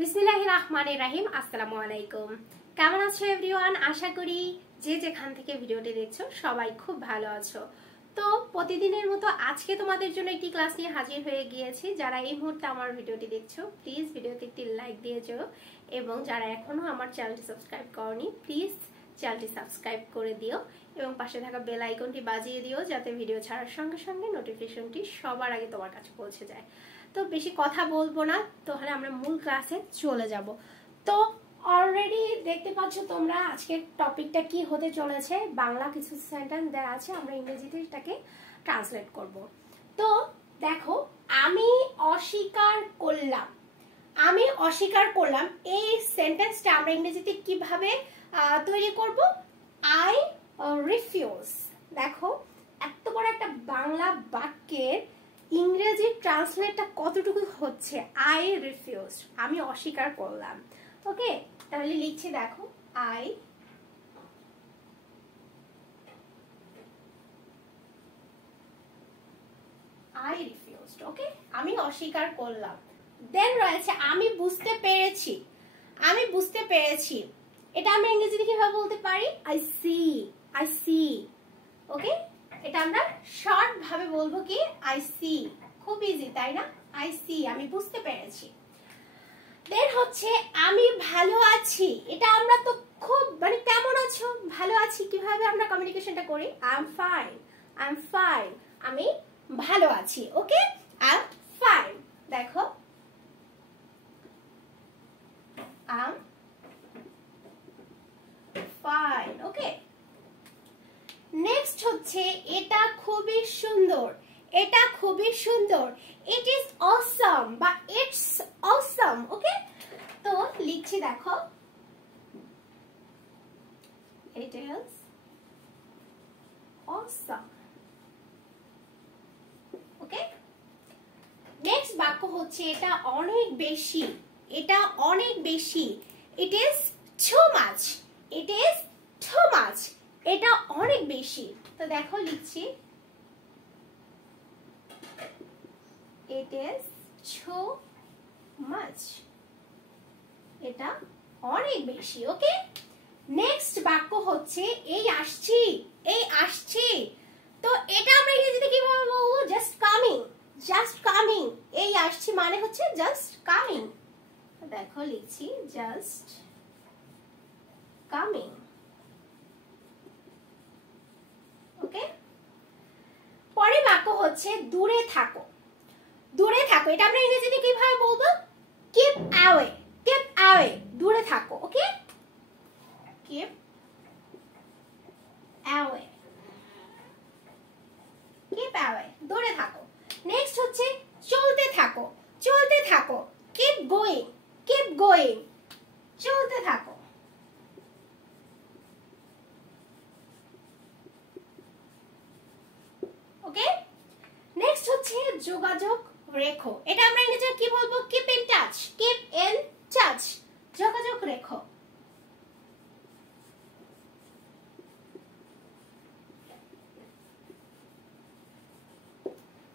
বিসমিল্লাহিররহমানিররহিম। আসসালামু আলাইকুম। কেমন আছো এভরিওয়ান? আশা করি যে যেখান থেকে ভিডিওটি দেখছো সবাই খুব ভালো আছো। তো প্রতিদিনের মতো আজকে তোমাদের জন্য একটি ক্লাস নিয়ে হাজির হয়ে গিয়েছি। যারা এই মুহূর্তে আমার ভিডিওটি দেখছো প্লিজ ভিডিওতে একটি লাইক দিয়ে যাও, এবং যারা এখনো আমার চ্যানেলটি সাবস্ক্রাইব করনি প্লিজ চ্যানেলটি সাবস্ক্রাইব করে দিও এবং পাশে থাকা বেল আইকনটি বাজিয়ে দিও, যাতে ভিডিও ছাড়ার সঙ্গে সঙ্গে নোটিফিকেশনটি সবার আগে তোমার কাছে পৌঁছে যায়। তো বেশি কথা বলবো না, তাহলে আমরা মূল ক্লাসে চলে যাব। তো অলরেডি দেখতে পাচ্ছ তোমরা আজকের টপিকটা কি হতে চলেছে। বাংলা কিছু সেন্টেন্স দেওয়া আছে, আমরা ইংরেজিতে এটাকে ট্রান্সলেট করব। তো দেখো, আমি অস্বীকার করলাম, আমি অস্বীকার করলাম, এই সেন্টেন্সটা আমরা ইংরেজিতে কিভাবে তৈরি করব? I refuse. দেখো, এত বড় একটা বাংলা বাক্যের ইংরেজি ট্রান্সলেটটা কতটুকু হচ্ছে, আই রিফিউজ, আমি অস্বীকার করলাম। ওকে, তাহলে লিখছি, দেখো, আই রিফিউজড। ওকে, আমি অস্বীকার করলাম। দেন রয়েছে আমি বুঝতে পেরেছি, আমি বুঝতে পেরেছি। এটা আমরা ইংরেজিতে কিভাবে বলতে পারি? I see, I see. Okay, এটা আমরা শর্ট ভাবে বলবো কি? I C. খুব ইজি, তাই না? আই সি, আমি বুঝতে পেরেছি। দেন হচ্ছে আমি ভালো আছি। এটা আমরা তো খুব কেমন আছো, ভালো আছি, কিভাবে আমরা কমিউনিকেশনটা করি? I am fine, I am fine, আমি ভালো আছি। ওকে, আই এম ফাইন। দেখো, I am fine. Okay, next হচ্ছে এটা খুবই সুন্দর, এটা খুবই সুন্দর। ইট ইজ অসাম বা ইটস অসাম। ওকে, তো লিখছি, দেখো, it is awesome. Okay, next বাক্য হচ্ছে এটা অনেক বেশি, এটা অনেক বেশি। It is too much, it is too much, এটা অনেক বেশি। তো দেখো, লিখছি, it is too much, এটা অনেক বেশি। ওকে, নেক্সট বাক্য হচ্ছে এই আসছি, এই আসছি। তো এটা আমরা ইংরেজিতে কিভাবে বলবো? Just coming, just coming. এই আসছি মানে হচ্ছে জাস্ট কামিং। দেখো, লিখছি, জাস্ট কামিং। ওকে, পরের বাক্য হচ্ছে দূরে থাকো, দূরে থাকো। এটা আমরা ইংরেজিতে কিভাবে বলবো? কিপ অ্যাওয়ে, কিপ অ্যাওয়ে, দূরে থাকো। ওকে, কিপ অ্যাওয়ে, কিপ অ্যাওয়ে, দূরে থাকো। নেক্সট হচ্ছে চলতে থাকো, চলতে থাকো। কিপ গোয়িং, কিপ গোয়িং, চলতে থাকো। ওকে, নেক্সট হচ্ছে যোগাযোগ রেখো। এটা আমরা ইংরেজিতে কি বলবো? Keep in touch, keep in touch, যোগাযোগ রেখো।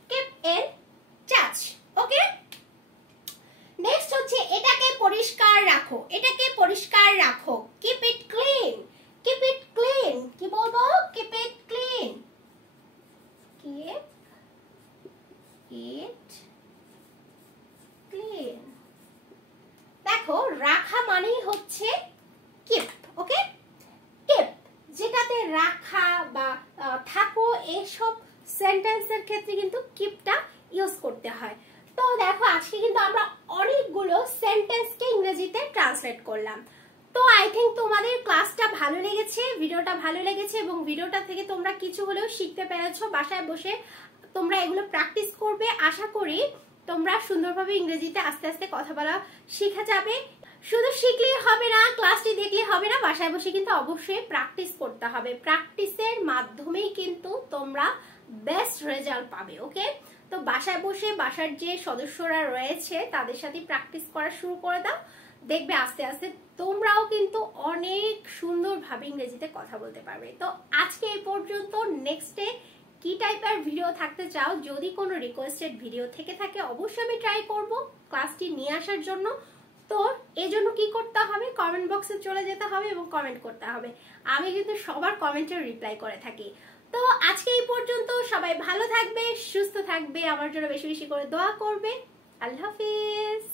Keep in touch. Okay, next হচ্ছে এটাকে পরিষ্কার রাখো, এটাকে পরিষ্কার রাখো। Keep it clean, keep it clean. কি বলবো? Keep it clean, keep it clean. দেখো, রাখা মানেই হচ্ছে কিপ। ওকে, কিপ, যেটাতে রাখা বা থাকো এইসব সেন্টেন্সের ক্ষেত্রে কিন্তু কিপটা ইউজ করতে হয়। তো দেখো, আজকে কিন্তু আমরা অনেকগুলো সেন্টেন্সকে ইংরেজিতে ট্রান্সলেট করলাম। তো আই থিঙ্ক তোমাদের ক্লাসটা ভালো লেগেছে, ভিডিওটা ভালো লেগেছে, এবং ভিডিওটা থেকে তোমরা কিছু হলেও শিখতে পেরেছো। বাসায় বসে তোমরা এগুলো প্র্যাকটিস করবে। আশা করি তোমরা সুন্দরভাবে ইংরেজিতে আস্তে আস্তে কথা বলা শিখে যাবে। শুধু শিখলেই হবে না, ক্লাসটি দেখলে হবে না, বাসায় বসে কিন্তু অবশ্যই প্র্যাকটিস করতে হবে। প্র্যাকটিসের মাধ্যমেই কিন্তু তোমরা বেস্ট রেজাল্ট পাবে। ওকে, তো বাসায় বসে বাসার যে সদস্যরা রয়েছে তাদের সাথে প্র্যাকটিস করা শুরু করে দাও, দেখবে আস্তে আস্তে তোমরাও কিন্তু অনেক সুন্দরভাবে ইংরেজিতে কথা বলতে পারবে। তো আজকে এই পর্যন্ত। নেক্সটে কি টাইপের ভিডিও থাকতে চাও, যদি কোনো রিকোয়েস্টেড ভিডিও থেকে থাকে অবশ্যই আমি ট্রাই করব ক্লাসটি নিয়ে আসার জন্য। তো এই জন্য কি করতে হবে, কমেন্ট বক্সে চলে যেতে হবে এবং কমেন্ট করতে হবে। আমি কিন্তু সবার কমেন্টের রিপ্লাই করে থাকি। তো আজকে এই পর্যন্ত, সবাই ভালো থাকবে, সুস্থ থাকবে, আমার জন্য বেশি বেশি করে দোয়া করবে। আল্লাহ হাফিজ।